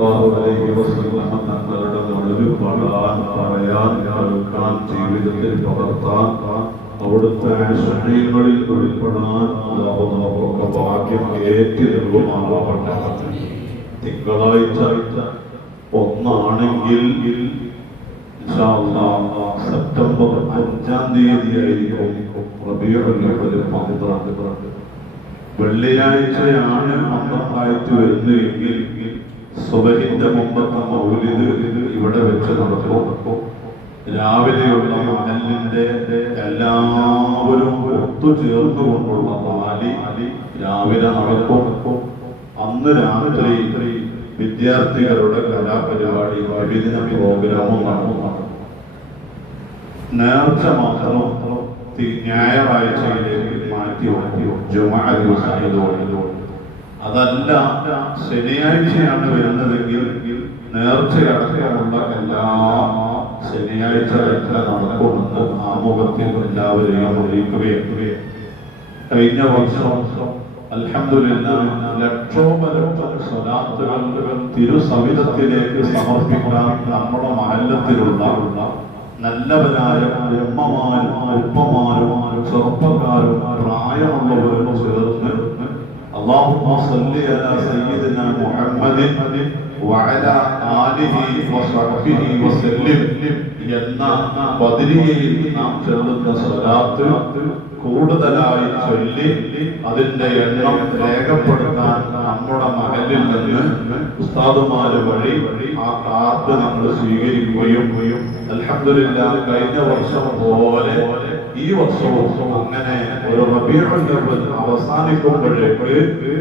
തങ്ങളുടെ നല്ലൊരു പറയാൻ കേൾക്കാൻ ജീവിതത്തിൽ പകർത്താൻ അവിടുത്തെ ശ്രദ്ധകളിൽ ഉൾപ്പെടാൻ നമുക്കൊക്കെ ഭാഗ്യം ഏറ്റി നിർവമാകട്ടെ. തിങ്കളാഴ്ച ഒന്നാണെങ്കിൽ സെപ്റ്റംബർ 5-ാം തീയതിയായിരിക്കും റബീഉൽ അവ്വൽ 12. വെള്ളിയാഴ്ചയാണ് 12 വരുന്നതെങ്കിൽ സുബഹിന്റെ മുമ്പത്തെ മൗലിദ് ഇവിടെ വെച്ച് നടക്കും. രാവിലെയുള്ള മഹലിന്റെ എല്ലാവരും ഒത്തുചേർന്നുകൊണ്ടുള്ള റാലി രാവിലെ നടക്കും. അന്ന് രാത്രി വിദ്യാർത്ഥികളുടെ കലാപരിപാടി വിവിധ പ്രോഗ്രാമും നടക്കും. നേർച്ച മാത്രം ഞായറാഴ്ചയിലേക്ക് മാറ്റി ജുമുഅ ദിവസത്തോടെ. അതല്ല ശനിയാഴ്ചയാണ് വരുന്നതെങ്കിൽ നേർച്ചയടക്കമുള്ള എല്ലാ ശനിയാഴ്ച നടക്കുമെന്ന് ആമുഖത്തിൽ എല്ലാവരെയും അറിയിക്കുകയും കഴിഞ്ഞ വർഷം അൽഹംദുലില്ലാഹ് ലക്ഷോപലക്ഷം സ്വലാത്തുകൾ തിരുസവിധത്തിലേക്ക് സമർപ്പിക്കാൻ നമ്മുടെ മഹല്ലത്തിലുള്ള നല്ലവരായ ഉമ്മമാരും ഉപ്പമാരും ചെറുപ്പക്കാരും പ്രായമുള്ളവരും ചേർന്ന് അല്ലാഹുമ്മ സല്ലി അലാ സയ്യിദിനാ മുഹമ്മദിൻ വഅലാ ആലിഹി വസഹ്ബിഹി വസല്ലം എന്ന ബദരിയയിൽ നാം ചൊല്ലുന്ന സ്വലാത്ത് കൂടുതലായി ചൊല്ലി അതിന്റെ എണ്ണം രേഖപ്പെടുത്താൻ നമ്മുടെ മഹലിൽ നിന്ന് ഉസ്താദുമാര് വഴി ആ കാർഡ് നമ്മൾ സ്വീകരിക്കുകയും അൽഹംദുലില്ലാഹ് കഴിഞ്ഞ വർഷം പോലെ ഈ വർഷവും അങ്ങനെ ഒരു റബീഉൽ അവ്വൽ അവസാനിക്കുമ്പോഴേക്ക്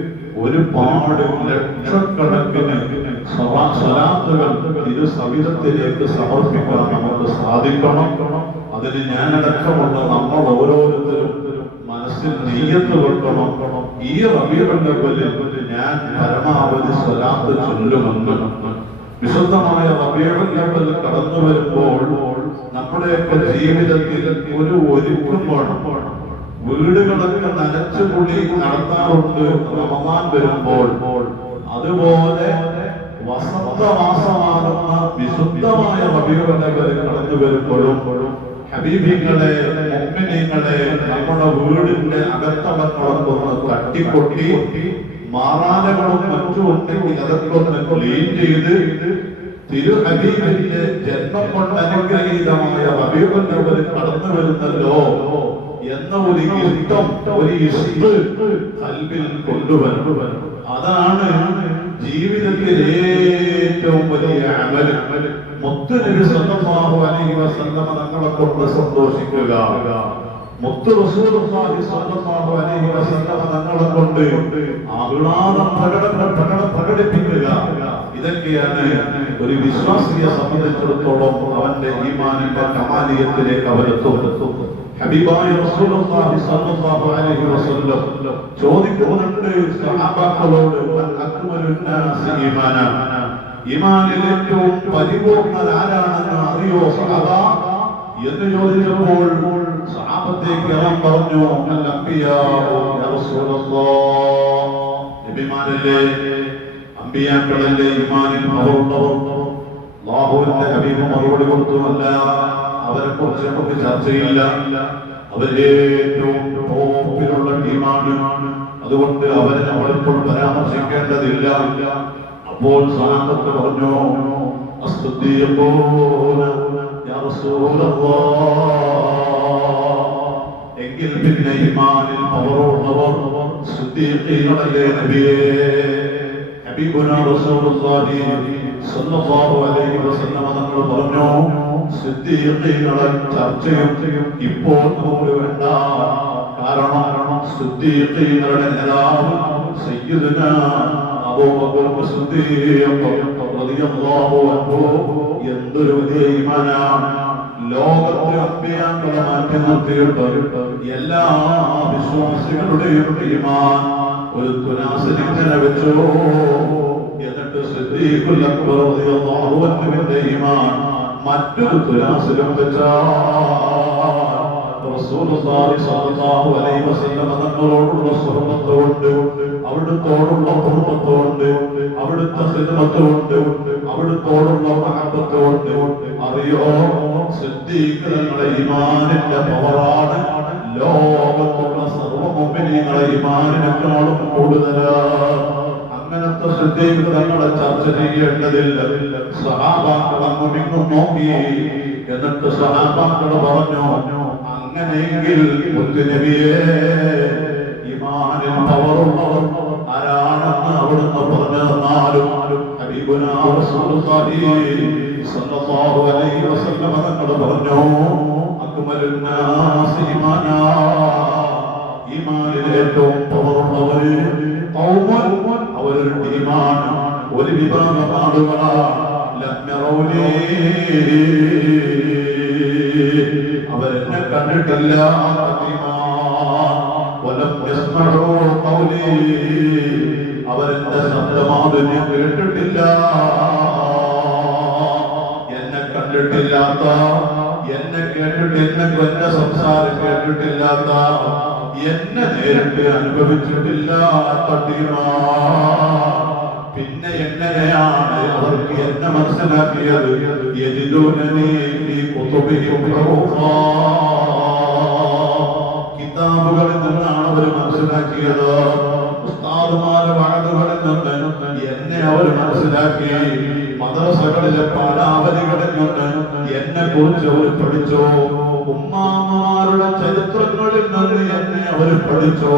ഒരുപാട് ലക്ഷക്കണക്കിന് സ്വലാത്തുകൾ തിരുസവിധത്തിലേക്ക് സമർപ്പിക്കാൻ നമുക്ക് സാധിക്കണം. അതിന് ഞാനടക്കമുള്ള നമ്മൾ ഓരോരുത്തരും മനസ്സിൽ നിയ്യത്ത് വെക്കണം. ഈ റബീഉൽ അവ്വലിൽ ഞാൻ പരമാവധി സ്വലാത്ത് ചൊല്ലുമെന്ന്. വിശുദ്ധമായ റബീഉൽ അവ്വൽ കടന്നു വരുമ്പോൾ നമ്മുടെയൊക്കെ ജീവിതത്തിൽ ഒരു ഒരുക്കം വേണം. വീടുകളൊക്കെ നനച്ചുപൊളി നടത്താറുണ്ട് റമദാൻ വരുമ്പോൾ. അതുപോലെ വസന്തമാസമാകുന്ന വിശുദ്ധമായ റബീഉൽ അവ്വൽ കടന്നു വരുമ്പോഴും ഹബീബിങ്ങളെ മുഅ്മിനീങ്ങളെ നമ്മുടെ വീടിന്റെ അകത്തളങ്ങളൊക്കെ ഒന്ന് തട്ടിക്കൊട്ടി മാറാലകളും മറ്റും ഉണ്ടെങ്കിൽ അതൊക്കെ ഒന്ന് ക്ലീൻ ചെയ്ത് തിരു ഹബീബിന്റെ ജന്മം കൊണ്ട് അനുഗ്രഹീതമായ റബീഉൽ അവ്വൽ കടന്നു വരുന്നല്ലോ എന്ന ഒരു ഇഷ്ടം, ഒരു ഇഷ്ട് ഖൽബിൽ കൊണ്ടുവരണം. അതാണ് ജീവിതത്തിൽ ഏറ്റവും വലിയ അമൽ. മുത്തുനബി സല്ലല്ലാഹു അലൈഹി വസല്ലം തങ്ങളെ കൊണ്ട് സന്തോഷിക്കുക, മുത്തു റസൂലുള്ളാഹി സ്വല്ലല്ലാഹു അലൈഹി വസല്ലം തങ്ങളെ കൊണ്ട് ആഹ്ലാദം പ്രകടിപ്പിക്കുക. ഇതൊക്കെയാണ് ഒരു വിശ്വാസിയെ സംബന്ധിച്ചിടത്തോളം അവന്റെ ഈമാനിന്റെ കമാലിയത്തിലേക്ക് അവരെത്തും. ഹബീബായ റസൂലുള്ളാഹി സ്വല്ലല്ലാഹു അലൈഹി വസല്ലം ചോദിക്കുന്നുണ്ട് സ്വഹാബാക്കളോട്, അക്മലുൻ നാസി ഈമാനാ, ഈമാനിൽ ഏറ്റവും പരിപൂർണനാരാണെന്ന് അറിയോ സഹബ എന്ന് ചോദിച്ചപ്പോൾ സഹാബത്തെ കിറാം പറഞ്ഞു, അൽ അംബിയാഉ യാ റസൂലല്ലാഹ്, നബിമാരല്ലേ, അംബിയാക്കളല്ലേ ഈമാനിൽ മഹറുള്ളവർ. അല്ലാഹുവിന്റെ ഹബീബ് മറുപടി കൊടുത്തു, അല്ല, അവരെ കുറിച്ച് നമുക്ക് ചർച്ചയില്ല, അവരേറ്റവും ടോപ്പിലുള്ള ടീമാണ്, അതുകൊണ്ട് അവരെ നമ്മളിപ്പോൾ പരാമർശിക്കേണ്ടതില്ല. അപ്പോൾ സഹാബത്ത് പറഞ്ഞു, അസ്സദീഖൂന യാ റസൂലല്ലാഹ്, എങ്കിൽ പിന്നെ ഈമാനിൽ പവറുള്ളവർ സിദ്ദീഖീങ്ങളല്ലേ നബിയേ. ഹബീബുനാ റസൂലുള്ളാഹി സ്വല്ലല്ലാഹു അലൈഹി വസല്ലം തങ്ങൾ പറഞ്ഞു, സിദ്ദീഖീങ്ങളെ ചർച്ചയും ഇപ്പോൾ നമുക്ക് വേണ്ട. കാരണം സിദ്ദീഖീങ്ങളുടെ നേതാവ് സയ്യിദുനാ അബൂബക്കർ സിദ്ദീഖ് റളിയല്ലാഹു അൻഹു എന്തൊരു വലിയ ഈമാനാണ്. ലോകത്തെ അമ്പിയാക്കളെ മാറ്റി നിർത്തിയിട്ട് എല്ലാ വിശ്വാസികളുടെയും ഈമാൻ ഒരു തുലാസിൽ ഇങ്ങനെ വെച്ചു. എന്നിട്ട് സിദ്ദീഖുൽ അക്ബർ റളിയല്ലാഹു അൻഹുവിന്റെ ഈമാൻ മറ്റൊരു തുലാസിലും വെച്ചാൽ റസൂലുള്ളാഹി സ്വല്ലല്ലാഹു അലൈഹി വസല്ലം തങ്ങളോടുള്ള സുഹബത്ത് കൊണ്ട്, അവിടുത്തോടുള്ള ഖുർബത്ത് കൊണ്ട്, അവിടുത്തെ ഖിദ്മത്തുകൊണ്ട് അവിടുത്തോടുള്ള മഹബത്തുകൊണ്ട് അറിയോ സിദ്ദീഖുകളെ ഈമാനിന്റെ പവറാണ് ലോകത്തുള്ള സർവ്വ മുഅ്മിനീങ്ങളെ ഈമാനിനേക്കാളും കൂടുതലാണ്. അങ്ങനത്തെ സിദ്ദീഖുകളെ ചർച്ച ചെയ്യേണ്ടതില്ല. സ്വഹാബാക്കൾ അങ്ങും ഇങ്ങും നോക്കി. എന്നിട്ട് സ്വഹാബാക്കൾ പറഞ്ഞു, അങ്ങനെയെങ്കിൽ മുത്തുനബിയേ ഈമാനിൽ പവറുള്ളവർ ആരാണെന്ന് അവിടുന്ന് പറഞ്ഞു തന്നാലും ഹബീബുനാ റസൂലുള്ളാഹി സ്വല്ലല്ലാഹു അലൈഹി വസല്ലം തങ്ങൾ പറഞ്ഞു, അക്മലുൻ നാസി ഈമാനാ, ഈമാനിൽ ഏറ്റവും പവറുള്ളവർ ഖൗമുൻ, അവരൊരു ടീമാണ്, ഒരു വിഭാഗം ആളുകളാണ്. ലം യറൗനി, അവരെന്നെ കണ്ടിട്ടില്ല. അവരെന്റെ ശബ്ദമാധുര്യം കേട്ടിട്ടില്ല. എന്നെ കണ്ടിട്ടില്ലാത്ത, എന്നെ കേട്ടിട്ട് എന്റെ സംസാരം കേട്ടിട്ടില്ലാത്ത, എന്നെ നേരിട്ട് അനുഭവിച്ചിട്ടില്ലാത്ത പിന്നെ എങ്ങനെയാണ് അവർക്ക് എന്നെ മനസ്സിലാക്കിയത്? കിതാബുകളിൽ നിന്നാണ് അവർ മനസ്സിലാക്കിയത്. ഉസ്താദുമാരുടെ വാദുകളിൽ നിന്ന് എന്നെ അവർ മനസ്സിലാക്കി. മദ്രസകളിലെ പാഠാവലികളിൽ നിന്ന് എന്നെ കുറിച്ച് അവർ പഠിച്ചു. ഉമ്മാമാരുടെ ചരിത്രങ്ങളിൽ നിന്ന് എന്നെ അവർ പഠിച്ചു.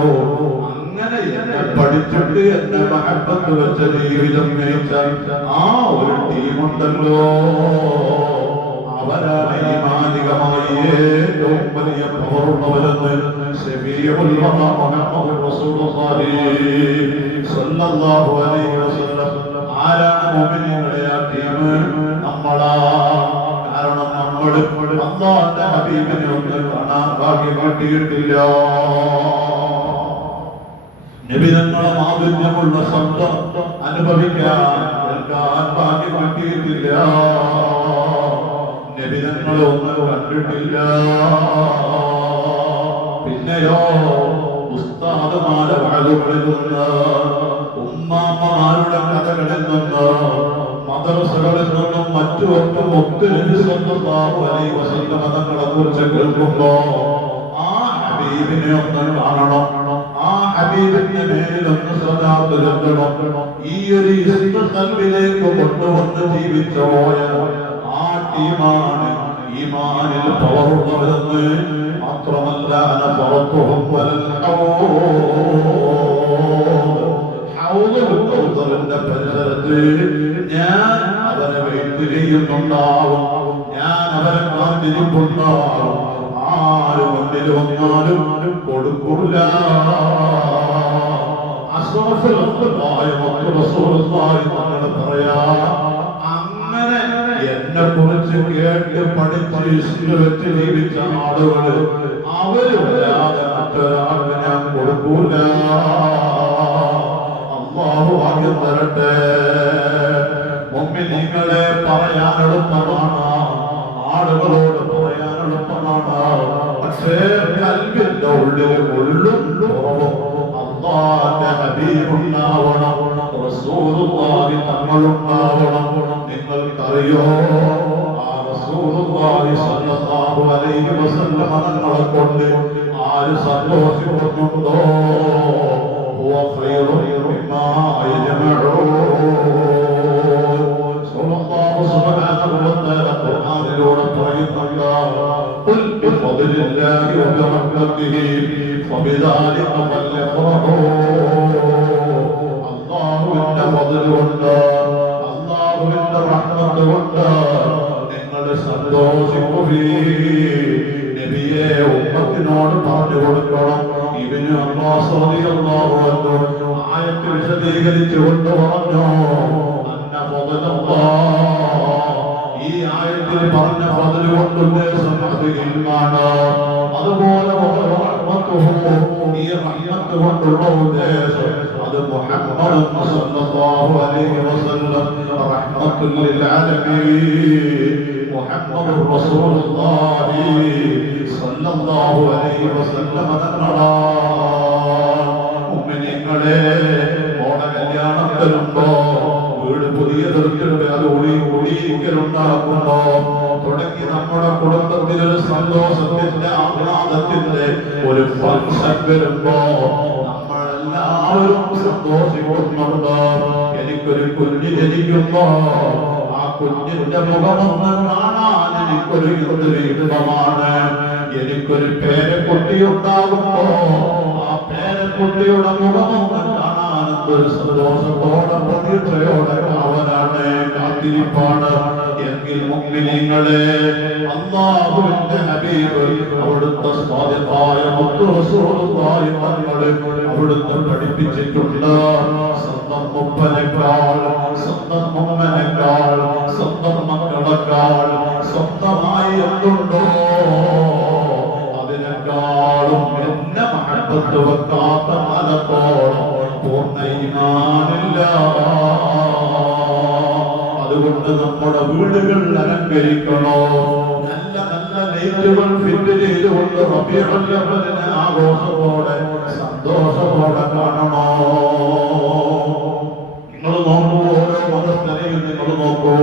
അങ്ങനെ എന്നെ പഠിച്ചിട്ട് എന്നെ മഹബത്ത് വെച്ച ജീവിതം നയിച്ച ആ ഒരു ടീമുണ്ടല്ലോ, അവരാണ് ഈമാനികമായി ഏറ്റവും വലിയ പവറുള്ളവരെന്ന് ശഫീഉൽ മുഹമ്മദ് റസൂലുള്ളാഹി സ്വല്ലല്ലാഹു അലൈഹി വസല്ലം. ആരാണ് മുഅ്മിനീങ്ങളെ ആ ടീം? നമ്മളാ. കാരണം നമ്മൾ അല്ലാഹുവിന്റെ ഹബീബിനെ ഒന്ന് കാണാൻ ഭാഗ്യം കിട്ടിയിട്ടില്ല. നബിതങ്ങളുടെ മാധുര്യമുള്ള ശബ്ദം അനുഭവിക്കാൻ കേൾക്കാൻ ഭാഗ്യം കിട്ടിയിട്ടില്ല. നബിതങ്ങളെ ഒന്ന് കണ്ടിട്ടില്ല. പിന്നെയോ ഉസ്താദുമാരുടെ വാളുകളിൽ നിന്ന്, ഉമ്മാമ്മമാരുടെ കഥകളിൽ നിന്ന്, മദ്രസകളിൽ നിന്നും മറ്റുമൊക്കെ നബി സ്വല്ലല്ലാഹു അലൈഹി വസല്ലം തങ്ങളെ കുറിച്ച് കേൾക്കുമ്പോ ആ ഹബീബിനെ ഒന്ന് കാണണം. ആ ഹബീബിന്റെ മേലിൽ ഒന്ന് സ്വലാത്ത് ചൊല്ലണം. ഈ ഒരു ഇസ്മ ഖൽബിലേക്ക് കൊണ്ടുവന്ന് ജീവിച്ചു പോയ ആ ടീമാണ് ഈമാനിൽ പവറുള്ളവരെന്ന്. മാത്രമല്ല അനഫറത്തുഹും വലൽ ഹൗദുൽ പരിസരത്ത് ഞാൻ അവരെ വെയിറ്റ് ചെയ്യുന്നുണ്ടാവും. ഞാൻ അവരെ കാത്തിരിപ്പുണ്ടാവും. ആര് മുന്നിൽ വന്നാലും കൊടുക്കൂല. പറയാ, അങ്ങനെ എന്നെ കുറിച്ച് കേട്ട് പഠിച്ച് വെച്ച് ജീവിച്ച ആളുകൾ അവര് വരാതെ മറ്റൊരാൾക്ക് ഞാൻ കൊടുക്കൂല. അല്ലാഹു ഭാഗ്യം തരട്ടെ. മുഅ്മിനീങ്ങളെ പറയാൻ എളുപ്പമാണ്, ആളുകളോട് പറയാൻ എളുപ്പമാണ്. പക്ഷേ ഖൽബിന്റെ ഉള്ളിൽ ഉള്ളും അല്ലാഹുവിന്റെ ഹബീബുണ്ടാവണം, റസൂലുള്ളാഹി തങ്ങളുണ്ടാവണം. നിങ്ങൾക്കറിയോ ആ റസൂലുള്ളാഹി സ്വല്ലല്ലാഹു അലൈഹി വസല്ലം തങ്ങളെ കൊണ്ട് ആര് സന്തോഷിക്കുന്നുണ്ടോ ഹുവ ഖൈറുൻ മിമ്മാ യജ്മഊൻ. അല്ലാഹു സുബ്ഹാനഹു വ തആല ഖുർആനിലൂടെ പറയുന്നുണ്ട്, ഖുൽ ബിഫദ്ലില്ലാഹി വ ബിറഹ്മതിഹി ഫബിദാലിക ഫൽയഫ്റഹൂ. അല്ലാഹുവിന്റെ ഫദ്ൽ കൊണ്ട്, അല്ലാഹുവിന്റെ റഹ്മത്ത് കൊണ്ട് നിങ്ങൾ സന്തോഷിക്കുകയും നബിയെ ഉമ്മത്തിനോട് പറഞ്ഞു കൊടുക്കണം. ഇബ്നു അബ്ബാസ് റളിയല്ലാഹു അൻഹു ആയത്ത് വിശദീകരിച്ചുകൊണ്ട് പറഞ്ഞു, അന്ന ഫദ്ലല്ലാഹ്, ഈ ആയത്തിൽ പറഞ്ഞ ഫദ്ൽ കൊണ്ട് ഉദ്ദേശം അത് ഇൽമാണ്. അതുപോലെ ഈ റഹ്മത്ത് കൊണ്ടുള്ള ഉദ്ദേശം അത് മുഹമ്മദ് സ്വല്ലല്ലാഹു അലൈഹി വസല്ലം റഹ്മത്തുൽ ലിൽ ആലമീൻ മുഹമ്മദുർ റസൂലുള്ളാഹി സ്വല്ലല്ലാഹു അലൈഹി വസല്ലം തങ്ങളാണ്. മുഅ്മിനീങ്ങളെ ഓണ കല്യാണം വരുമ്പോ അത് ഒളിയിരിക്കലുണ്ടാകുമ്പോ തുടങ്ങി നമ്മുടെ കുടുംബത്തിലൊരു സന്തോഷത്തിന്റെ ആഹ്ലാദത്തിന്റെ ഒരു ഫംഗ്ഷൻ വരുമ്പോ നമ്മളെല്ലാവരും സന്തോഷിക്കുന്നുണ്ട്. എനിക്കൊരു കുഞ്ഞ് ജനിക്കുമ്പോ ആ കുഞ്ഞിന്റെ മുഖമൊന്ന് കാണാൻ എനിക്കൊരു ഇമ്പമാണ്. എനിക്കൊരു പേരക്കുട്ടി ഉണ്ടാകുമ്പോ ആ പേരക്കുട്ടിയുടെ മുഖമൊന്ന് കാണാൻ ഒരു സന്തോഷത്തോടെ പ്രതീക്ഷയോടെ അവനാണ് കാത്തിരിപ്പാണ്. എങ്കിൽ മുഅ്മിനീങ്ങളെ, അല്ലാഹുവിന്റെ ഹബീബ് അവിടുത്തെ സ്വാദിഖായ മുത്തു റസൂലുള്ളാഹി തങ്ങൾ അവിടുത്തെ പഠിപ്പിച്ചിട്ടുണ്ട്. സ്വന്തം മുപ്പനേക്കാൾ, സ്വന്തം മുമ്മനേക്കാൾ, സ്വന്തം മക്കളെക്കാൾ സ്വന്തമായി എന്തുണ്ടോ അതിനേക്കാളും എന്നെ മഹബത്ത് വെക്കാത്ത കാലത്തോളം പൂർണ്ണ ഈമാനില്ല. അതുകൊണ്ട് നമ്മുടെ വീടുകൾ അലങ്കരിക്കണോ, നല്ല നല്ല ലൈറ്റുകൾ ഫിറ്റ് ചെയ്തുകൊണ്ട് റബീഉൽ അവ്വലിനെ ആഘോഷത്തോടെ സന്തോഷത്തോടെ കാണണോ. നിങ്ങൾ നോക്കൂ, ഓരോ മതസ്ഥരെയും നിങ്ങൾ നോക്കൂ.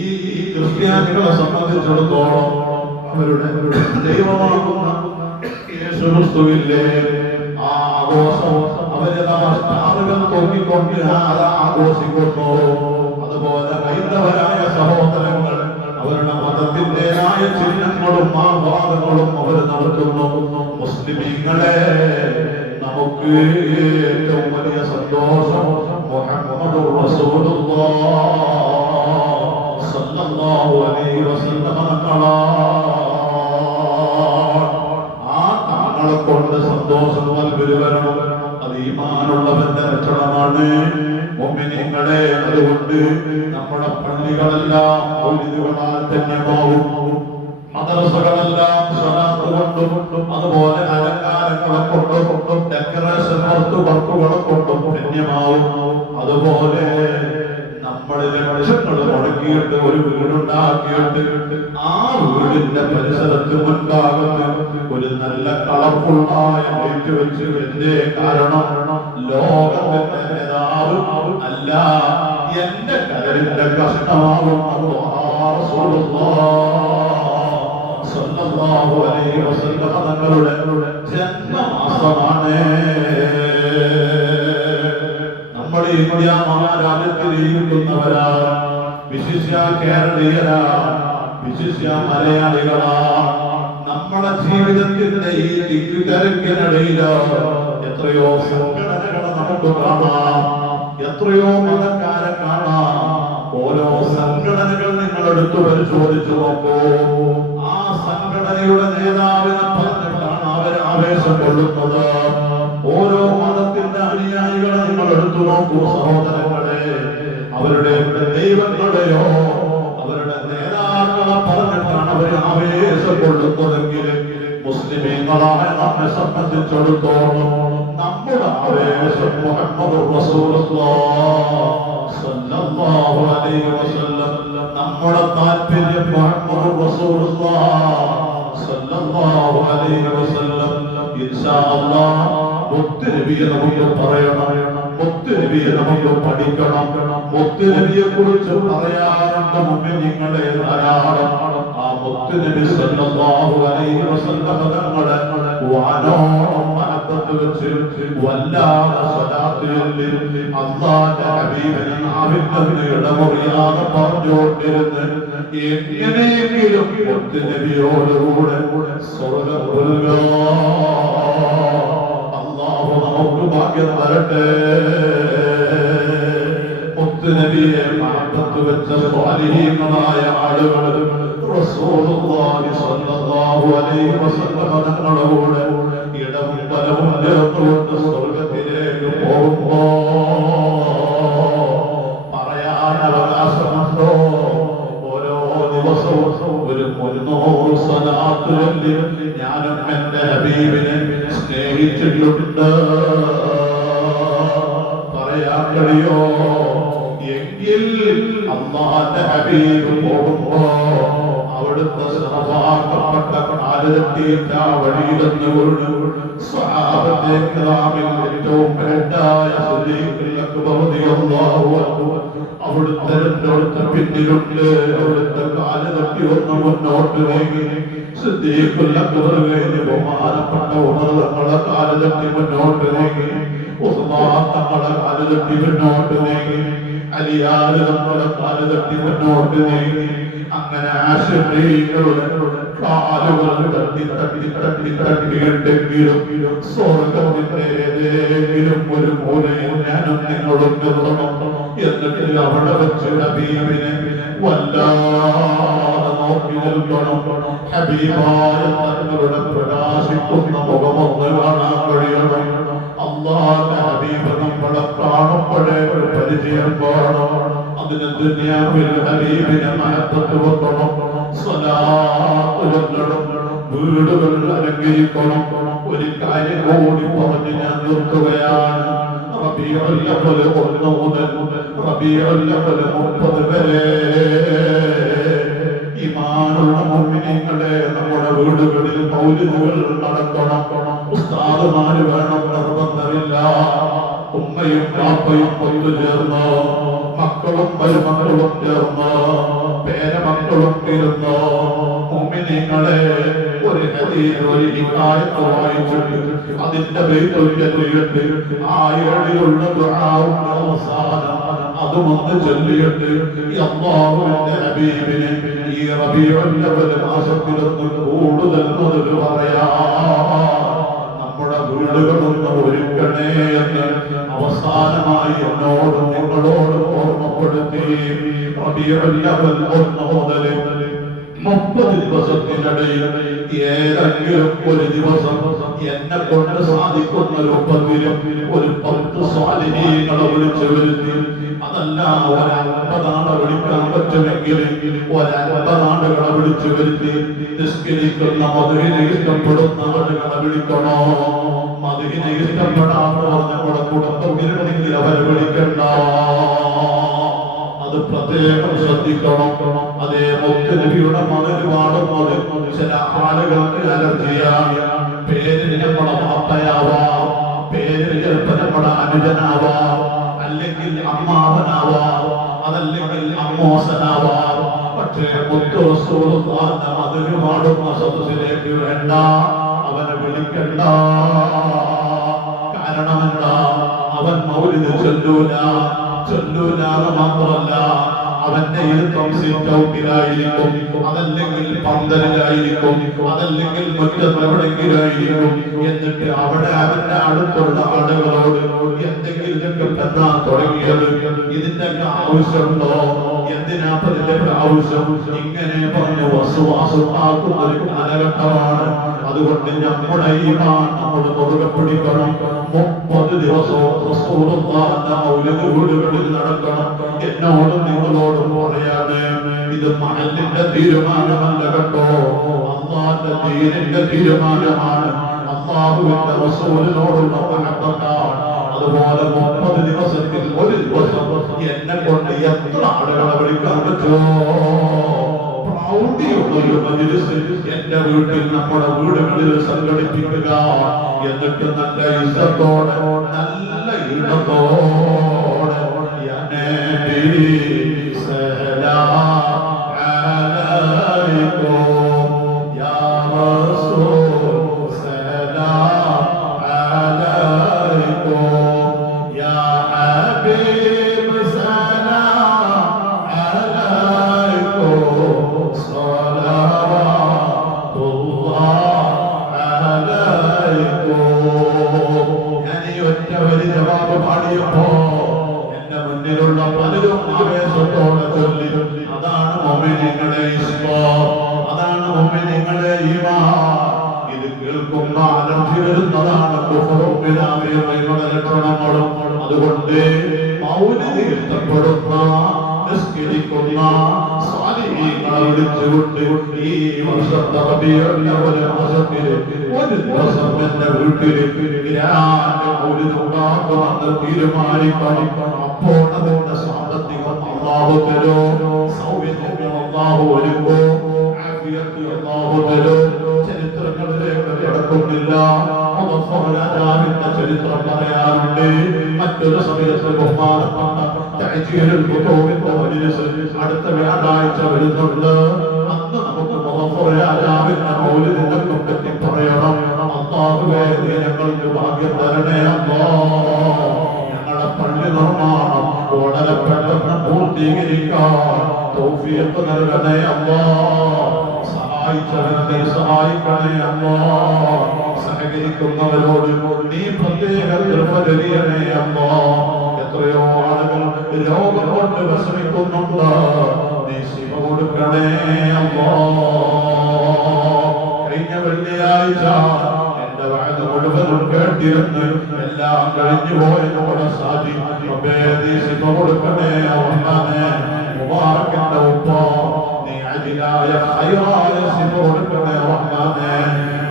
ഈ ക്രിസ്ത്യാനികളെ സംബന്ധിച്ചിടത്തോളം അവരുടെ ദൈവമാകുന്ന യേശുക്രിസ്തുവില്ലേ, ആ ആഘോഷം അവരേതാ സ്റ്റാറുകൾ തൂക്കിക്കൊണ്ട് ആഘോഷിക്കുന്നു. അതുപോലെ ഹൈന്ദവരായ സഹോദരങ്ങൾ അവരുടെ മതത്തിൻ്റെതായ ചിഹ്നങ്ങളും ആഹ്ലാദങ്ങളും അവർ നടത്തുന്നു. മുസ്ലിമീങ്ങളെ, നമുക്ക് ഏറ്റവും വലിയ സന്തോഷം മുഹമ്മദുർ റസൂലുള്ളാഹ് സ്വല്ലല്ലാഹു അലൈഹി വസല്ലം ആ താങ്കളെ കൊണ്ട് സന്തോഷം നൽകുവരണം. അത് ഈമാനുള്ളവന്റെ ലക്ഷണമാണ്. മുഅ്മിനീങ്ങളെ, അതുകൊണ്ട് നമ്മുടെ പള്ളികളെല്ലാം മൗലിദുകളാൽ ധന്യമാവും, മദ്രസകളെല്ലാം സ്വലാത്ത് കൊണ്ടും അതുപോലെ അലങ്കാരങ്ങളെ കൊണ്ടും ഡെക്കറേഷൻ വർക്കുകളെ കൊണ്ടും ധന്യമാവും. അതുപോലെ നമ്മളിലെ ലക്ഷങ്ങൾ മുടക്കിയിട്ട് ഒരു വീടുണ്ടാക്കിയിട്ട് ആ വീടിന്റെ പരിസരത്ത് മുൻഭാഗത്ത് ഒരു നല്ല കളർഫുള്ളായ ലൈറ്റ് വെച്ച് എന്റെ കാരണം ലോകത്തിന്റെ നേതാവ് അല്ല, എന്റെ കരലിന്റെ കഷ്ണമാകും സ്വല്ലല്ലാഹു അലൈഹി വസല്ലം തങ്ങളുടെ ജന്മമാസമാണ്. നമ്മൾ ഇന്ത്യ മഹാരാജ്യത്തിൽ ജീവിക്കുന്നവരാണ്, വിശിഷ്യ കേരളീയരാണ്, വിശിഷ്യ മലയാളികളാണ്. നമ്മളെ ജീവിതത്തിന്റെ ഈ തിക്കുതിരക്കിനിടയില് എത്രയോ സംഘടനകളെ നമുക്ക് കാണാം, എത്രയോ മതക്കാരെ കാണാം. ഓരോ സംഘടനകൾ നിങ്ങൾ എടുത്തു പരിശോധിച്ചു നോക്കൂ. ആ സംഘടനയുടെ നേതാവിനെ പറഞ്ഞിട്ടാണ് അവർ ആവേശം കൊള്ളുന്നത്. ഓരോ മതത്തിന്റെ അനുയായികളെ നിങ്ങൾ എടുത്തു നോക്കൂ സഹോദരങ്ങളെ. അവരുടെ ദൈവങ്ങളെയോ അവരുടെ നേതാക്കളെ പറഞ്ഞിട്ടാണ് അവർ ആവേശം കൊള്ളുന്നതെങ്കിൽ മുസ്ലിമീങ്ങളായ നമ്മെ സംബന്ധിച്ചിടത്തോളം നമ്മുടെ ആവേശം മുഹമ്മദുർ റസൂലുള്ളാഹ് സ്വല്ലല്ലാഹു അലൈഹി വസല്ലം, നമ്മുടെ താല്പര്യം മുഹമ്മദുർ റസൂലുള്ളാഹ് സ്വല്ലല്ലാഹു അലൈഹി വസല്ലം. ഇൻഷാ അല്ലാഹ് മുത്തുനബിയെ നമുക്ക് പറയണം, മുത്തുനബിയെ നമുക്ക് പഠിക്കണം. മുത്തുനബിയെ കുറിച്ച് പറയാറുണ്ട് മുഅ്മിനീങ്ങളെ ധാരാളം. ആ മുത്തുനബി സ്വല്ലല്ലാഹു അലൈഹി വസല്ലം തങ്ങളെ വാനോളം മഹബത്ത് വെച്ച് വല്ലാതെ സ്വലാത്ത് ചൊല്ലി അല്ലാഹുവിന്റെ ഹബീബിനെ നാവിൽ ഇടമുറിയാതെ പറഞ്ഞുകൊണ്ടിരുന്ന് എങ്ങനെയെങ്കിലും മുത്തുനബിയോടുകൂടെ സ്വർഗ്ഗം പുൽകാൻ അല്ലാഹു നമുക്ക് ഭാഗ്യം തരട്ടെ. മുത്തുനബിയെ മഹബത്ത് വെച്ച സ്വാലിഹീങ്ങളായ ആളുകൾ റസൂലുള്ളാഹി സ്വല്ലല്ലാഹു അലൈഹി വസല്ലം തങ്ങളോട് ഇടവും വലവും ചേർത്തുകൊണ്ട് സ്വർഗ്ഗത്തിലേക്ക് പോകുമ്പോ പറയാൻ അവകാശമുണ്ടോ? ഓരോ ദിവസവും ഒരു 300 സ്വലാത്ത് ചൊല്ലി ഞാനും എന്റെ ഹബീബിനെ സ്നേഹിച്ചിട്ടുണ്ട് പറയാൻ കഴിയോ? എങ്കിൽ അല്ലാഹുവിന്റെ ഹബീബ് പോകുമ്പോ അവിടുത്തെ സഹാബപ്പെട്ട കാലത്തെത്തിയിട്ട് ആ വഴിയിലെന്ന് വീണു. സ്വഹാബത്തെ കിറാമിൽ ഏറ്റവും ഹെഡായ സിദ്ദീഖുൽ അക്ബർ റളിയല്ലാഹു അൻഹു അവിടുത്തെ പിന്നിലുണ്ട്. അവിടുത്തെ കാല് തട്ടി ഒന്ന് മുന്നോട്ട് നീങ്ങി സിദ്ദീഖുൽ അക്ബർ കഴിഞ്ഞ് ബഹുമാനപ്പെട്ട ഉമർ തങ്ങളെ കാല് തട്ടി മുന്നോട്ട് നീങ്ങി, ഉസ്മാൻ തങ്ങളെ കാല് തട്ടി മുന്നോട്ട് നീങ്ങി, അലിയാർ തങ്ങളെ കാല് തട്ടി മുന്നോട്ട് നീങ്ങി. അങ്ങനെ ആശീർവദികളുടെ കാലുകൾ തട്ടി തട്ടി തട്ടി തട്ടിയിട്ടെങ്കിലും സ്വർഗത്തിന്റെ ഏതെങ്കിലും ഒരു മൂലയിൽ ഞാനും നിങ്ങളും നിർത്തണം. എന്നിട്ട് അവിടെ വെച്ച് ഹബീബിനെ വല്ലാതെ നോക്കി നിൽക്കണം. ഹബീബായ തങ്ങളുടെ പ്രകാശിക്കുന്ന മുഖമൊന്ന് കാണാൻ കഴിയണം. അല്ലാഹുവിന്റെ ഹബീബ് നമ്മളെ കാണുമ്പോഴേ ഒരു പരിചയം വേണം. അതിന് ദുനിയാവിൽ ഹബീബിനെ മഹത്വത്ത് വെക്കണം, സ്വലാത്ത് ചൊല്ലണം, വീടുകൾ അലങ്കരിക്കണം. ഒരു കാര്യം കൂടി പറഞ്ഞ് ഞാൻ നിർത്തുകയാണ്. റബീഉൽ അവ്വൽ 1 മുതൽ റബീഉൽ അവ്വൽ 30 വരെ ഈമാനുള്ള മുഅ്മിനീങ്ങളെ നമ്മുടെ വീടുകളിൽ മൗലിദുകൾ നടക്കണം. ഉസ്താദുമാര് വേണം നിർബന്ധമില്ല. ഉമ്മയും ബാപ്പയും ഒത്തുചേർന്ന്, മക്കളും മരുമക്കളും ചേർന്ന്, പേരമക്കളും ഇരുന്ന് മുഅ്മിനീങ്ങളെ ഒരു ഹദീസ് ഒരു ഹികായത്ത് വായിച്ചിട്ട് അതിന്റെ ബൈത്തുല്യത്തിലിട്ട് ആ ഏഴിലുള്ള ദുആഉം അവസാനം അതുമൊന്ന് ചൊല്ലിയിട്ട് അല്ലാഹുവിന്റെ ഹബീബിനെ ഈ റബീഉൽ അവ്വൽ മാസത്തിലൊന്ന് കൂടുതൽ മുതൽ പറയാ നമ്മുടെ വീടുകളൊന്ന് ഒരുക്കണേ എന്ന് അവസാനമായി എന്നോടും നിങ്ങളോടും ഓർമ്മപ്പെടുത്തി. റബീഉൽ അവ്വൽ 1 മുതൽ 30 ദിവസത്തിനിടയിൽ ഏതെങ്കിലും ഒരു ദിവസം എന്നെ കൊണ്ട് സാധിക്കുന്ന രൂപത്തിലും ഒരു 10 സ്വാലിഹീങ്ങളെ വിളിച്ചു വരുത്തി, അതല്ല ഒരു 50 ആളെ വിളിക്കാൻ പറ്റുമെങ്കിൽ ഒരു 50 ആളുകളെ വിളിച്ചു വരുത്തി നിസ്കരിക്കുന്ന മധുവിനെ ഇഷ്ടപ്പെടുന്ന ആളുകളെ വിളിക്കണോ? മധുവിനെ ഇഷ്ടപ്പെടാത്തവർ നമ്മുടെ കുടുംബത്തിലുണ്ടെങ്കിൽ അവരെ വിളിക്കണ്ട. അത് പ്രത്യേകം ശ്രദ്ധിക്കണം. അതേ മുത്ത് നബിയുടെ മകന് പാടുന്നത് ചില ആളുകൾക്ക് അലർജിയാണ്. പേരിന് നമ്മുടെ വാപ്പയാവാം, പേരിന് ചിലപ്പോൾ നമ്മുടെ അനുജനാവാം, അല്ലെങ്കിൽ അമ്മാവനാവാം, അതല്ലെങ്കിൽ അമ്മോസനാവാം. പക്ഷേ മുത്ത് റസൂലുള്ളാഹിന്റെ മകന് പാടുന്ന സദസ്സിലേക്ക് വേണ്ട, അവനെ വിളിക്കണ്ട. കാരണം എന്താ? അവൻ മൗലിദ് ചൊല്ലൂലാന്ന് മാത്രമല്ല, അവന്റെ ഇരുത്തം സീറ്റ് ഔട്ടിലായിരിക്കും, അതല്ലെങ്കിൽ പന്തലിലായിരിക്കും, അതല്ലെങ്കിൽ മറ്റെവിടെയെങ്കിലും ആയിരിക്കും. എന്നിട്ട് അവിടെ അവന്റെ അടുത്തുള്ള ആളുകളോട് എന്തെങ്കിലുമൊക്കെ പെണ്ണാ തുടങ്ങിയത്, ഇതിന്റെ ആവശ്യമുണ്ടോ, എന്തിനാ ഇതിന്റെ ആവശ്യം, ഇങ്ങനെ പറഞ്ഞ് വസുവാസുണ്ടാക്കുന്ന ഒരു കാലഘട്ടമാണ്. അതുകൊണ്ട് നമ്മുടെ ഈമാൻ നമ്മൾ മുറുകെ പിടിക്കണം. 30 ദിവസവും റസൂലുള്ളാഹിന്റെ മൗലിദ് വീടുകളിൽ നടക്കണം. എന്നോടും നിങ്ങളോടും പറയാണ്, ഇത് മഹല്ലിന്റെ തീരുമാനമല്ല കേട്ടോ, അല്ലാഹുവിന്റെ ദീനിന്റെ തീരുമാനമാണ്, അല്ലാഹുവിന്റെ റസൂലിനോടുള്ള മഹബത്താണ്. അതുപോലെ 30 ദിവസത്തിൽ ഒരു ദിവസം എന്നെ കൊണ്ട് എത്ര ആളുകളെ വിളിക്കാൻ പറ്റുമോ? പ്രൗഢിയുള്ളൊരു മജ്‌ലിസ് എന്റെ വീട്ടിൽ നമ്മുടെ വീടുകളിൽ സംഘടിപ്പിക്കുക. എന്നിട്ട് നല്ല ഇസ്സത്തോടെ നല്ല ഇടത്തോടെ യാ നബി സലാം അലൈക്കും, യാ റസൂൽ സലാം അലൈക്കും, യാ ഹബീബ് സലാം അലൈക്കും, ജവാബ് പാടിയപ്പോ എന്റെ മുന്നിലുള്ള പലരും ആവേശത്തോടെ ചൊല്ലി, അതാണ് മുഅ്മിനീങ്ങളുടെ ഇസ്ലാം, അതാണ് മുഅ്മിനീങ്ങളുടെ ഈമാൻ. ഇത് കേൾക്കുമ്പോ അലർജി വരുന്നതാണ് കുഫറും ബിദഅത്തിന്റെ ലക്ഷണങ്ങളും. അതുകൊണ്ട് മൗലിദ് ഇഷ്ടപ്പെടുന്ന നിസ്കരിക്കുന്ന സ്വാലിഹീങ്ങളെ വിളിച്ചുകൊണ്ട് ഈ വർഷത്തെ റബീഉൽ അവ്വൽ മാസത്തിൽ ഒരു ദിവസം എന്റെ വീട്ടിലേക്ക് മൗലിദ് ഉണ്ടാക്കുമെന്ന് തീരുമാനിക്കണം. അപ്പോൾ അതിന്റെ സാമ്പത്തികം അല്ലാഹു തരും, സൗകര്യങ്ങൾ അല്ലാഹു ഒരുക്കും, ആഫിയത്ത് അല്ലാഹു തരും. ചരിത്രങ്ങളിലേക്ക് കിടക്കുന്നില്ല. രാജാവിന്റെ ചരിത്രം പറയാറുണ്ട്. മറ്റൊരു സമയത്ത് ബഹുമാനപ്പെട്ട തഅജീലുൽ ഫുതൂഹിന്റെ മജ്ലിസ് അടുത്ത വ്യാഴാഴ്ച വരുന്നുണ്ട്. അന്ന് നമുക്ക് മുഗഫർ രാജാവിന്റെ മൗലിദിനെ പറ്റി പറയണം. അല്ലാഹുവേ നീ ഞങ്ങൾക്ക് ഭാഗ്യം തരണേ അല്ലാഹ്. ഞങ്ങളുടെ പള്ളി നിർമ്മാണം വളരെ പെട്ടെന്ന് പൂർത്തീകരിക്കാൻ തൗഫീഖ് നൽകണേ അല്ലാഹ്. സഹായിച്ചവരെ സഹായിക്കണേ അല്ലാഹ്. സഹകരിക്കുന്നവരോട് നീ പ്രത്യേക കൃപ ചൊരിയണേ അല്ലാഹ്. എത്രയോ ആളുകൾ രോഗം കൊണ്ട് വിഷമിക്കുന്നുണ്ട്, നീ ശിവ കൊടുക്കണേ അല്ലാഹ്. കഴിഞ്ഞ വെള്ളിയാഴ്ച എന്റെ വയത് മുഴുവനും കേട്ടിരുന്ന് എല്ലാം കഴിഞ്ഞു പോയതോടെ സാധി നീ ശിവ കൊടുക്കണേ അല്ലാഹ്. മുബാറക്കിന്റെ ഉപ്പ നീ അജിലായ ഹൈറായ ശിവ കൊടുക്കണേ റഹ്മാനേ.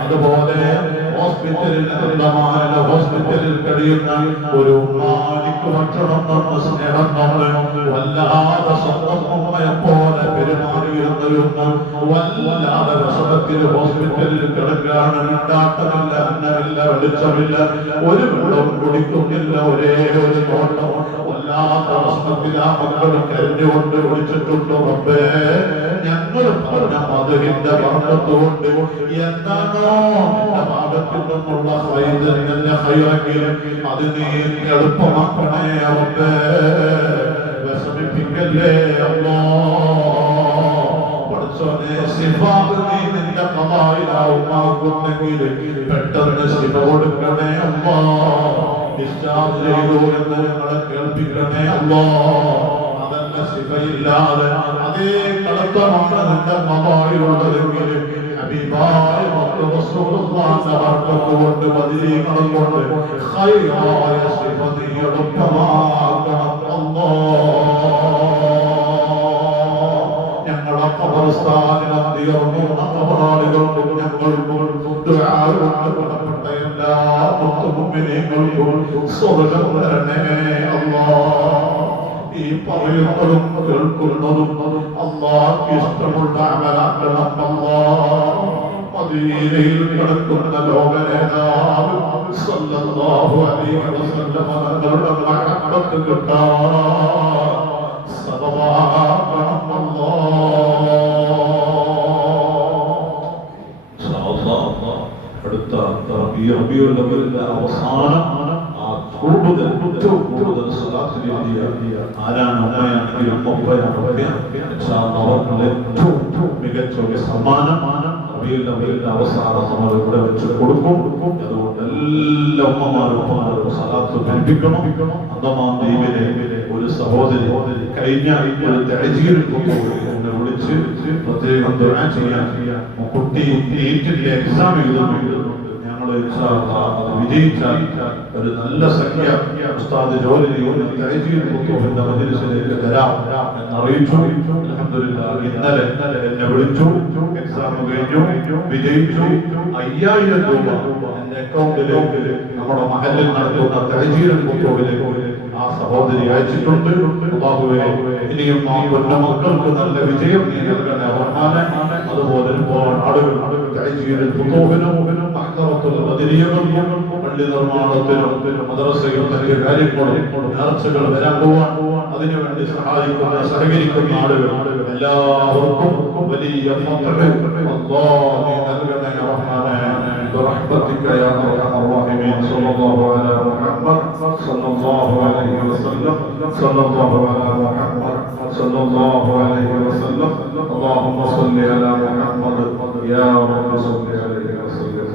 അതുപോലെ ഹോസ്പിറ്റലിൽ കഴിയുന്ന ഒരു ഉമ്മാനിക്ക് ഭക്ഷണം തന്ന് സ്നേഹം തന്ന് വല്ലാതെ സ്വന്തം ഉമ്മയെ പോലെ പെരുമാറിയിരുന്ന വല്ലാതെ വിഷമത്തിൽ ഹോസ്പിറ്റലിൽ കിടക്കുകയാണ്. ഉണ്ടാക്കുന്നില്ല, അന്നമില്ല, വെളിച്ചമില്ല, ഒരു വെള്ളം കുടിക്കുന്നില്ല, ഒരേ ഒരു നോട്ടം. വല്ലാത്ത പ്രശ്നത്തിൽ ആ മക്കൾ കരഞ്ഞുകൊണ്ട് വിളിച്ചിട്ടുണ്ട്. റബ്ബേ ഞങ്ങൾ പറഞ്ഞ മധുവിന്റെ വർണ്ണത്തുകൊണ്ട് എന്താണോ എന്റെ ഭാഗത്തിൽ നിന്നുള്ള ഹൈറെങ്കിൽ അത് നീ എളുപ്പമാക്കണേ റബ്ബേ. വിഷമിപ്പിക്കല്ലേ അല്ലാഹ്. പഠിച്ചോനെ ശിഫാവ് നീ നിന്റെ ഖദായിലാവുമാകുന്നെങ്കിൽ പെട്ടെന്ന് ശിഫ കൊടുക്കണേ അല്ലാഹ്. ഡിസ്ചാർജ് ചെയ്തു എന്ന് ഞങ്ങളെ കേൾപ്പിക്കണേ അല്ലാഹ്. അതല്ല ശിഫയില്ലാതെ അതേ കളത്തമാണ് നിന്റെ ഖദായിലുള്ളതെങ്കിൽ ഹബീബായ റസൂലുള്ളാഹിന്റെ ബർക്കത്ത് കൊണ്ട് ബദരീകളും കൊണ്ട് ഖൈറായ ശിഫ നീ എളുപ്പമാക്കണം അല്ലാഹ്. ഞങ്ങളെ ഖബർസ്ഥാനിലെ തീർന്ന ഖബറാളികൾക്കും ഞങ്ങൾക്കും ദുആ കൊണ്ട് കടപ്പെട്ട എല്ലാ മുഅ്മിനീങ്ങൾക്കും സ്വർഗ്ഗം തരണേ അല്ലാഹ്. ഈ പറയുന്നതും കേൾക്കുന്നതും അല്ലാഹുവിന് ഇഷ്ടമുള്ള അമലാക്കണം അല്ലാഹ്. മദീനയിൽ കിടക്കുന്ന ലോകനേതാവ് സല്ലല്ലാഹു അലൈഹി വസല്ലം തങ്ങളുടെ മഹബത്ത് കിട്ടാൻ സബബാക്കണം അല്ലാഹ്. അടുത്ത റബീഉൽ അവ്വലിന്റെ അവസാനം കൂടുതൽ ആരാണ് അമ്മയാണെങ്കിൽ അവർക്കുള്ള ഏറ്റവും മികച്ച ഒരു സമ്മാനം റബീഉൽ അവ്വലിന്റെ അവസാനം നമ്മൾ ഇവിടെ വെച്ച് കൊടുക്കും. അതുകൊണ്ട് എല്ലാ ഉമ്മമാരും സലാത്ത് പഠിപ്പിക്കണം. അന്തമാൻ ദ്വീപിലെ ഒരു സഹോദരി കഴിഞ്ഞ തഅജീൽ എന്നെ വിളിച്ച് പ്രത്യേകം ദുആ ചെയ്യാൻ കുട്ടി നീറ്റിന്റെ എക്സാം എഴുതുന്നുണ്ട്. വിജയിച്ചാൽ ഒരു നല്ല സംഖ്യ ഉസ്താദ് ജോലി തഅജീൽ മജ്ലിസിലേക്ക് തരാം എന്നറിയിച്ചു. അൽഹംദുലില്ലാഹ് ഇന്നലെ എന്നെ വിളിച്ചു. എക്സാം കഴിഞ്ഞു, വിജയിച്ചു. 5000 രൂപ എന്റെ അക്കൗണ്ടിലേക്ക് നമ്മുടെ മഹല്ലിൽ നടത്തുന്ന തഅജീൽ ആ സഹോദരി അയച്ചിട്ടുണ്ട്. അല്ലാഹുവേ ഇനിയും ആ പൊന്നുമക്കൾക്ക് നല്ല വിജയം നീ നൽകണേ റഹ്മാനേ. അതുപോലെ ഒരുപാട് ആളുകൾ തഅജീൽ പള്ളി നിർമ്മാണത്തിനും മദ്രസയും മറ്റു കാര്യങ്ങളും നേർച്ചകൾ വരാൻ പോവാൻ അതിനുവേണ്ടി സഹായിക്കുന്ന സഹകരിക്കുന്ന ആളുകൾ എല്ലാവർക്കും വലിയ برحمتك يا ارحم الراحمين. صلى الله على محمد صلى الله عليه وسلم صلى الله على محمد صلى الله عليه وسلم. اللهم صل على محمد يا رب صل عليه وسلم.